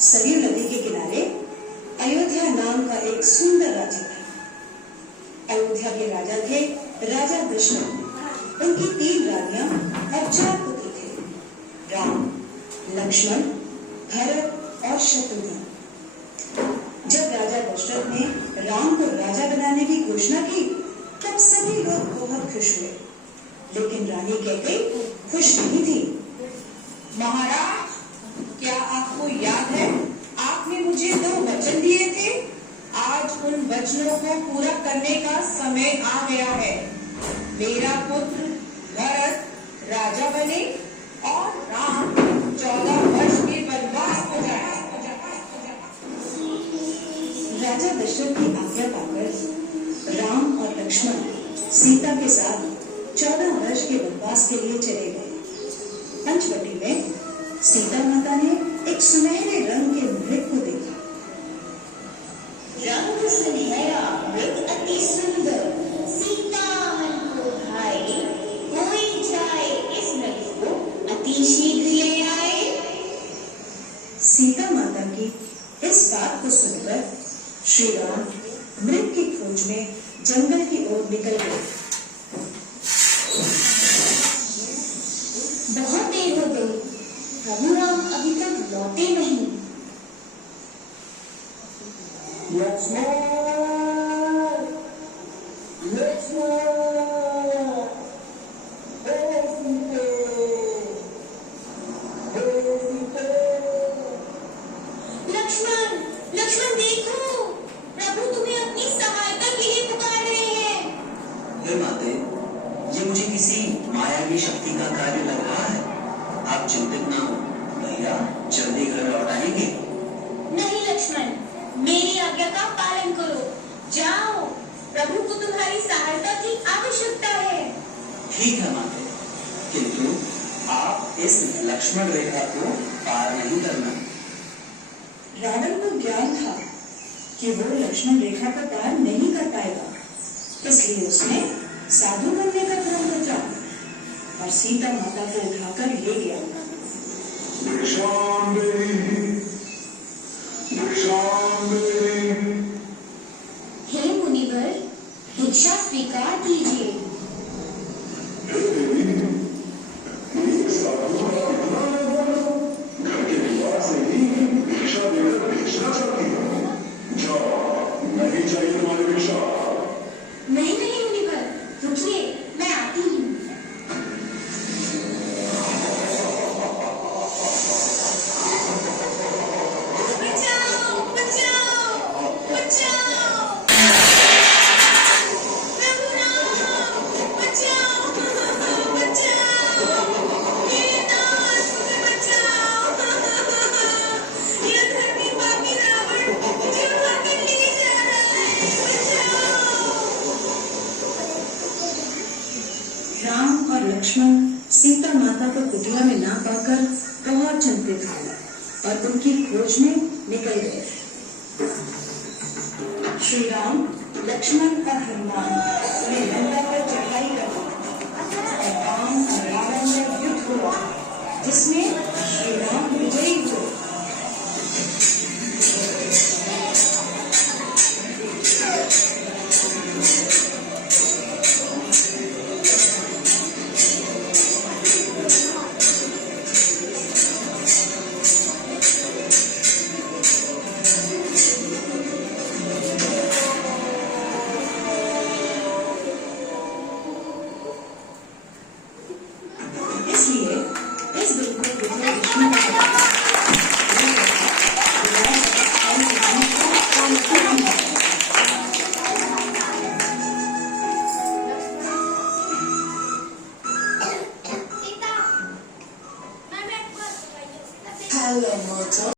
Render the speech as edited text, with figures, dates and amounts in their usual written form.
सरयू नदी के किनारे अयोध्या नाम का एक सुंदर राज्य था। अयोध्या के राजा थे राजा दशरथ। उनकी 3 रानियां और 4 पुत्र थे, राम, लक्ष्मण, भरत और शत्रुघ्न। जब राजा दशरथ ने राम को राजा बनाने की घोषणा की तब सभी लोग बहुत खुश हुए, लेकिन रानी कैकेयी खुश नहीं थी। महाराज, क्या आपको याद है आपने मुझे 2 वचन दिए थे? आज उन वचनों को पूरा करने का समय आ गया है। मेरा पुत्र भरत राजा बने और राम 14 वर्ष के वनवास हो जाए। राजा दशरथ की आज्ञा पाकर राम और लक्ष्मण सीता के साथ 14 वर्ष के वनवास के लिए चले गए। पंचवटी में सीता माता ने एक सुनहरे रंग के मृग को देखा। रंग सुनहरा मृग अति सुंदर, सीता मन को भाए, कोई जाए इस मृग को अति शीघ्र ले आए। सीता माता की इस बात को सुनकर श्री राम मृग की खोज में जंगल की ओर निकल गए। बहुत देर हो गई, प्रभु राम अभी तक लौटे नहीं। लक्ष्मण, लक्ष्मण देखो, प्रभु तुम्हें अपनी सहायता के लिए पुकार रहे हैं। हे माते, ये मुझे किसी मायावी शक्ति का कार्य लग रहा है। आप चिंतित ना हो, भैया जल्दी घर लौट आएंगे। नहीं लक्ष्मण, मेरी आज्ञा का पालन करो। जाओ, प्रभु को तुम्हारी सहायता की आवश्यकता है। ठीक है माते, किंतु आप इस लक्ष्मण रेखा को पार नहीं करना। रावण को ज्ञान था कि वो लक्ष्मण रेखा को पार नहीं कर पाएगा, इसलिए उसने साधु बनने का प्रण रचा और सीता माता को उठाकर ले गया। हे मुनिवर, भिक्षा स्वीकार कीजिए। नहीं नहीं मुनिवर, रुकिए, मैं आती हूँ। बचाओ, बचाओ, बचाओ। प्रभु राम, बचाओ, बचाओ। मेरे नाथ, मुझे बचाओ। ये धर्मी पापी रावण मुझे मारकर ले जा रहा है। बचाओ। राम और लक्ष्मण सीता माता को कुटिया में ना पाकर बहुत चिंतित हुए और उनकी खोज में निकल गए। श्री राम, लक्ष्मण और हनुमान ने लंका पर चढ़ाई कर और राम और रावण में युद्ध हुआ, जिसमें श्री राम विजयी हुए। इसलिए इस दिन को विजयदशमी सीता, मैं हेलो मोटो।